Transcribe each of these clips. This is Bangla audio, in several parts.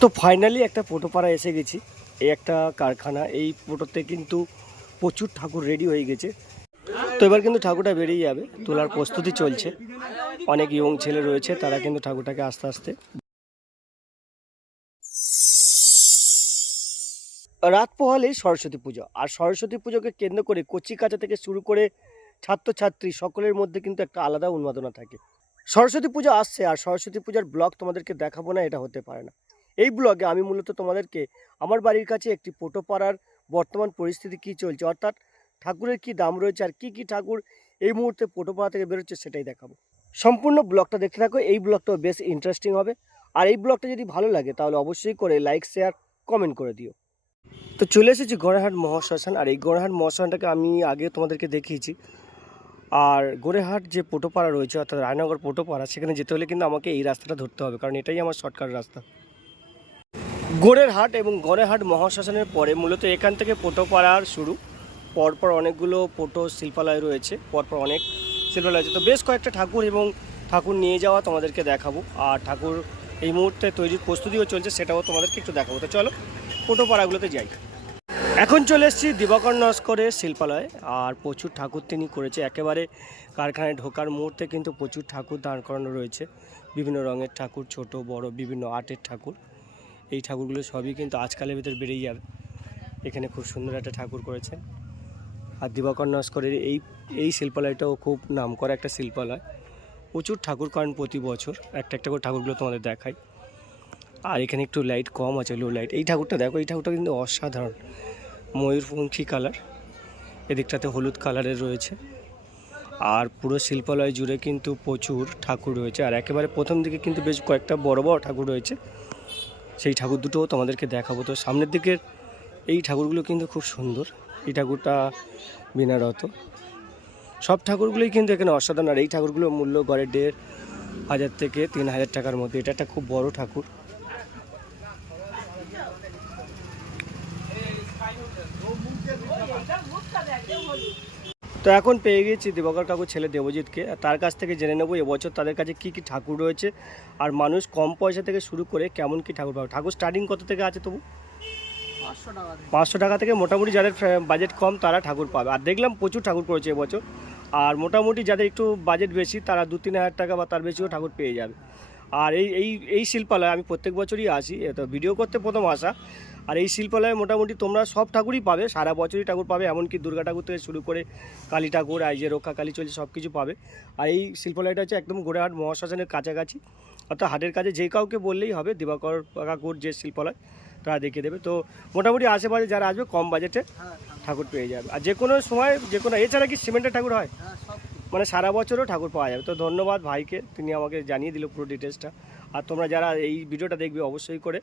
তো ফাইনালি একটা পোটোপাড়া এসে গেছি। এই একটা কারখানা, এই পোটোতে কিন্তু প্রচুর ঠাকুর রেডি হয়ে গেছে। তো এবার কিন্তু ঠাকুরটা বেরিয়ে যাবে, তোলার প্রস্তুতি চলছে। অনেক ইয়ং ছেলে রয়েছে, তারা কিন্তু ঠাকুরটাকে আস্তে আস্তে রাত পোহালেই সরস্বতী পুজো। আর সরস্বতী পুজোকে কেন্দ্র করে কচি কাঁচা থেকে শুরু করে ছাত্রছাত্রী সকলের মধ্যে কিন্তু একটা আলাদা উন্মাদনা থাকে। সরস্বতী পূজা আসছে আর সরস্বতী পূজার ব্লগ তোমাদেরকে দেখাবো না, এটা হতে পারে না। এই ব্লগে আমি মূলত তোমাদেরকে আমার বাড়ির কাছে একটি পোটো পাড়ার বর্তমান পরিস্থিতি কী চলছে, অর্থাৎ ঠাকুরের কি দাম রয়েছে আর কি কি ঠাকুর এই মুহূর্তে পোটো পাড়া থেকে বেরোচ্ছে সেটাই দেখাবো। সম্পূর্ণ ব্লগটা দেখতে থাকো, এই ব্লগটাও বেশ ইন্টারেস্টিং হবে। আর এই ব্লগটা যদি ভালো লাগে তাহলে অবশ্যই করে লাইক শেয়ার কমেন্ট করে দিও। তো চলে এসেছি গড়াহাট মহাশ্মশান, আর এই গড়েহাট মহাশ্মশানটাকে আমি আগে তোমাদেরকে দেখিয়েছি। আর গোড়েহাট যে পোটোপাড়া রয়েছে, অর্থাৎ রায়নগর পোটোপাড়া, সেখানে যেতে হলে কিন্তু আমাকে এই রাস্তাটা ধরতে হবে, কারণ এটাই আমার শর্টকাট রাস্তা। গোড়ের হাট এবং গড়েহাট মহাশ্মশানের পরে মূলত এখান থেকে পোটোপাড়ার শুরু। পরপর অনেকগুলো পোটো শিল্পালয় রয়েছে, পরপর অনেক শিল্পালয় আছে। তো বেশ কয়েকটা ঠাকুর এবং ঠাকুর নিয়ে যাওয়া তোমাদেরকে দেখাবো। আর ঠাকুর এই মুহূর্তে তৈরির প্রস্তুতিও চলছে, সেটাও তোমাদেরকে একটু দেখাবো। তো চলো পোটোপাড়াগুলোতে যাই। এখন চলে এসেছি দিবাকর নস্করের শিল্পালয়। আর প্রচুর ঠাকুর তিনি করেছে। একেবারে কারখানায় ঢোকার মুহূর্তে কিন্তু প্রচুর ঠাকুর দাঁড় করানো রয়েছে। বিভিন্ন রঙের ঠাকুর, ছোট, বড়, বিভিন্ন আর্টের ঠাকুর। এই ঠাকুরগুলো সবই কিন্তু আজকালের ভিতর বেড়েই যাবে। এখানে খুব সুন্দর একটা ঠাকুর করেছেন আর দিবাকর নস্করের এই এই শিল্পালয়টাও খুব নামকরা একটা শিল্পালয়। প্রচুর ঠাকুর করেন প্রতি বছর। একটা একটা করে ঠাকুরগুলো তোমাদের দেখাই। আর এখানে একটু লাইট কম আছে লো লাইট এই ঠাকুরটা দেখো, এই ঠাকুরটা কিন্তু অসাধারণ। ময়ূরপঙ্খী কালার, এদিকটাতে হলুদ কালারের রয়েছে। আর পুরো শিল্পালয় জুড়ে কিন্তু প্রচুর ঠাকুর রয়েছে। আর একেবারে প্রথম দিকে কিন্তু বেশ কয়েকটা বড় বড় ঠাকুর রয়েছে। সেই ঠাকুর দুটোও তোমাদেরকে দেখাবো। তো সামনের দিকের এই ঠাকুরগুলো কিন্তু খুব সুন্দর। এই ঠাকুরটা বিনারত। সব ঠাকুরগুলোই কিন্তু এখানে অসাধারণ। আর এই ঠাকুরগুলোর মূল্য গড়ে দেড় হাজার থেকে তিন হাজার টাকার মধ্যে। এটা একটা খুব বড় ঠাকুর। তো এখন পেয়ে গেছি দিবাকর কাকুর ছেলে দেবজিৎকে। তার কাছ থেকে জেনে নেব এবছর তাদের কাছে কি কি ঠাকুর রয়েছে আর মানুষ কম পয়সা থেকে শুরু করে কেমন কি ঠাকুর পাবে। ঠাকুর স্টার্টিং কত থেকে আছে তবু? পাঁচশো টাকা থেকে। মোটামুটি যাদের বাজেট কম তারা ঠাকুর পাবে। আর দেখলাম প্রচুর ঠাকুর করেছে এবছর। আর মোটামুটি যাদের একটু বাজেট বেশি তারা দু তিন হাজার টাকা বা তার বেশিও ঠাকুর পেয়ে যাবে। আর এই এই এই শিল্পালয়ে আমি প্রত্যেক বছরই আসি। তো ভিডিও করতে প্রথম আসা। আর এই শিল্পালয়ে মোটামুটি তোমরা সব ঠাকুরই পাবে সারা বছরই ঠাকুর পাবে এমনকি দুর্গা ঠাকুর থেকে শুরু করে কালী ঠাকুর আই যে রক্ষা কালী চলছে সব কিছু পাবে। আর এই শিল্পালয়টা হচ্ছে একদম গোড়াহাট মহাশ্মশানের কাছাকাছি। অর্থাৎ হাটের কাছে যে কাউকে বললেই হবে দিবাকর কাকুর যে শিল্পালয় তারা দেখিয়ে দেবে। তো মোটামুটি আশেপাশে যারা আসবে কম বাজেটে ঠাকুর। পেয়ে যাবে। আর যে কোনো সময় যে কোনো এছাড়া কি সিমেন্টের ঠাকুর হয়? হ্যাঁ। মানে সারা বছরও ঠাকুর পাওয়া যাবে। তো ধন্যবাদ ভাইকে তিনি আমাকে জানিয়ে দিল পুরো ডিটেলসটা আর তোমরা যারা এই ভিডিওটা দেখবে অবশ্যই করে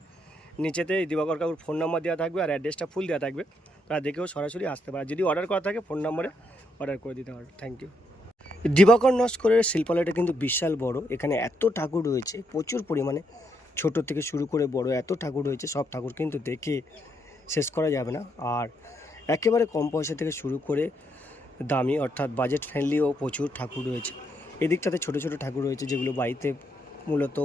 নিচেতে দিবাকর কাকুর ফোন নাম্বার দেওয়া থাকবে আর অ্যাড্রেসটা ফুল দেওয়া থাকবে। তারা দেখেও সরাসরি আসতে পারে। যদি অর্ডার করা থাকে ফোন নাম্বারে অর্ডার করে দিতে পারবে। থ্যাংক ইউ দিবাকর নস্করের শিল্পালয়টা কিন্তু বিশাল বড়। এখানে এত ঠাকুর রয়েছে, প্রচুর পরিমাণে। ছোট থেকে শুরু করে বড়, এত ঠাকুর রয়েছে, সব ঠাকুর কিন্তু দেখে শেষ করা যাবে না। আর একেবারে কম পয়সা থেকে শুরু করে দামি, অর্থাৎ বাজেট ফ্রেন্ডলিও প্রচুর ঠাকুর রয়েছে। এদিকটাতে ছোট ছোট ঠাকুর রয়েছে, যেগুলো বাড়িতে মূলত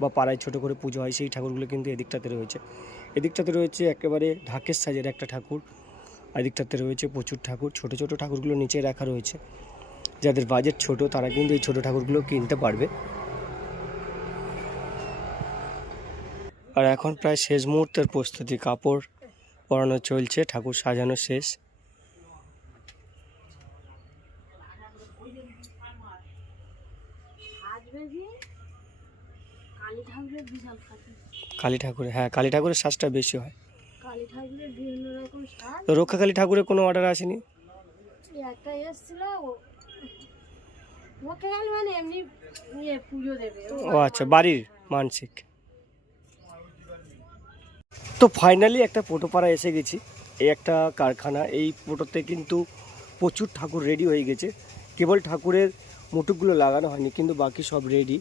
বা পাড়ায় ছোট করে পুজো হয়, সেই ঠাকুরগুলো কিন্তু এদিকটাতে রয়েছে। এদিকটাতে রয়েছে একেবারে ঢাকের সাজের একটা ঠাকুর এদিকটাতে রয়েছে প্রচুর ঠাকুর। ছোট ছোট ঠাকুরগুলো নিচে রাখা রয়েছে। যাদের বাজেট ছোট, তারা কিন্তু এই ছোট ঠাকুরগুলো কিনতে পারবে। আর এখন প্রায় শেষ মুহূর্তের প্রস্তুতি, কাপড় পরানো চলছে, ঠাকুর সাজানো শেষ। যে? কালী ঠাকুরের বিশাল কালী ঠাকুরের হ্যাঁ কালী ঠাকুরের শ্বাসটা বেশি হয়। কালী ঠাকুরের বিভিন্ন রকম সাজ তো রক্ষা কালী ঠাকুরের কোনো অর্ডার আসেনি? একটা এসেছিল ও- ওকে মানে এমনি ইয়ে পুজো দেবে। ও আচ্ছা বাড়ির মানসিক। তো ফাইনালি একটা পোটোপাড়া এসে গেছি। এই একটা কারখানা এই পোটোতে কিন্তু প্রচুর ঠাকুর রেডি হয়ে গেছে। কেবল ঠাকুরের মুটুকগুলো লাগানো হয়নি কিন্তু বাকি সব রেডি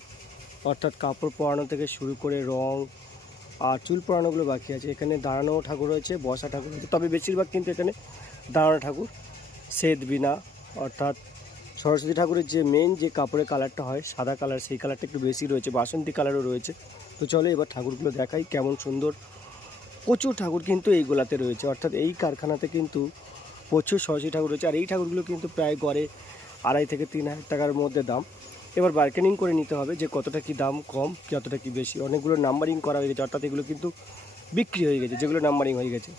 অর্থাৎ কাপড় পরানো থেকে শুরু করে রং আর চুল পরানোগুলো বাকি আছে। এখানে দাঁড়ানো ঠাকুর রয়েছে, বসা ঠাকুর রয়েছে। তবে বেশিরভাগ কিন্তু এখানে দাঁড়ানো ঠাকুর, শ্বেত বিনা। অর্থাৎ সরস্বতী ঠাকুরের যে মেন যে কাপড়ের কালারটা হয়, সাদা কালার সেই কালারটা একটু বেশি রয়েছে, বাসন্তী কালারও রয়েছে। তো চলো এবার ঠাকুরগুলো দেখাই, কেমন সুন্দর। প্রচুর ঠাকুর কিন্তু এই গোলাতে রয়েছে। অর্থাৎ এই কারখানাতে কিন্তু প্রচুর সরস্বতী ঠাকুর রয়েছে। আর এই ঠাকুরগুলো কিন্তু প্রায় গড়ে আড়াই থেকে তিন হাজার টাকার মধ্যে দাম। এবার বার্গেনিং করে নিতে হবে যে কতটা কি দাম কম কতটা কি বেশি। অনেকগুলো নাম্বারিং করা হয়ে গেছে, অর্থাৎ এগুলো কিন্তু বিক্রি হয়ে গেছে, যেগুলো নাম্বারিং হয়ে গেছে।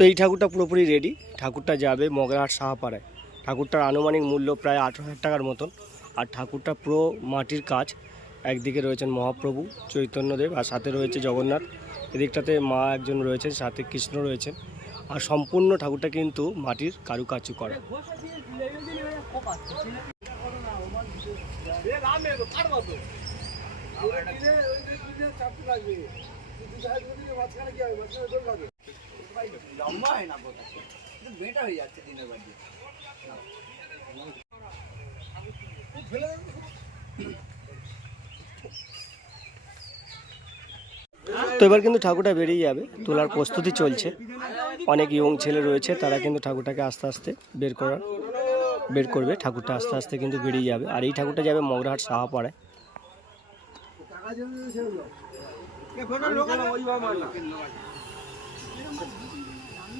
তো এই ঠাকুরটা পুরোপুরি রেডি ঠাকুরটা যাবে মগরাহাট সাহাপাড়ায়। ঠাকুরটার আনুমানিক মূল্য প্রায় আঠেরো হাজার টাকার মতন। আর ঠাকুরটা পুরো মাটির কাজ। একদিকে রয়েছেন মহাপ্রভু চৈতন্যদেব, আর সাথে রয়েছে জগন্নাথ। এদিকটাতে মা একজন রয়েছেন, সাথে কৃষ্ণ রয়েছেন। আর সম্পূর্ণ ঠাকুরটা কিন্তু মাটির কারুকার্য করা। তো এবার কিন্তু ঠাকুরটা বেরিয়ে যাবে, তোলার প্রস্তুতি চলছে। অনেক ইয়ং ছেলে রয়েছে, তারা কিন্তু ঠাকুরটাকে আস্তে আস্তে বের করার, বের করবে। ঠাকুরটা আস্তে আস্তে কিন্তু বেরিয়ে যাবে। আর এই ঠাকুরটা যাবে মগরাহাট সাহাপাড়ায়।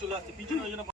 চলে আসছে পিছনে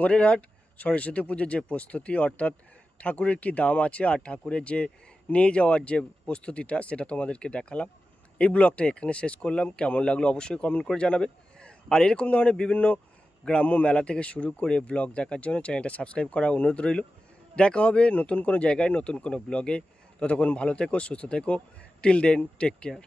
গড়েরহাট সরস্বতী পুজোর যে প্রস্তুতি, অর্থাৎ ঠাকুরের কি দাম আছে আর ঠাকুরের যে নিয়ে যাওয়ার যে প্রস্তুতিটা, সেটা তোমাদেরকে দেখালাম। এই ব্লগটা এখানে শেষ করলাম। কেমন লাগল অবশ্যই কমেন্ট করে জানাবে। আর এরকম ধরনের বিভিন্ন গ্রাম্য মেলা থেকে শুরু করে ব্লগ দেখার জন্য চ্যানেলটা সাবস্ক্রাইব করার অনুরোধ রইল। দেখা হবে নতুন কোনো জায়গায়, নতুন কোনো ব্লগে। ততক্ষণ ভালো থেকো, সুস্থ থেকো। Till then take care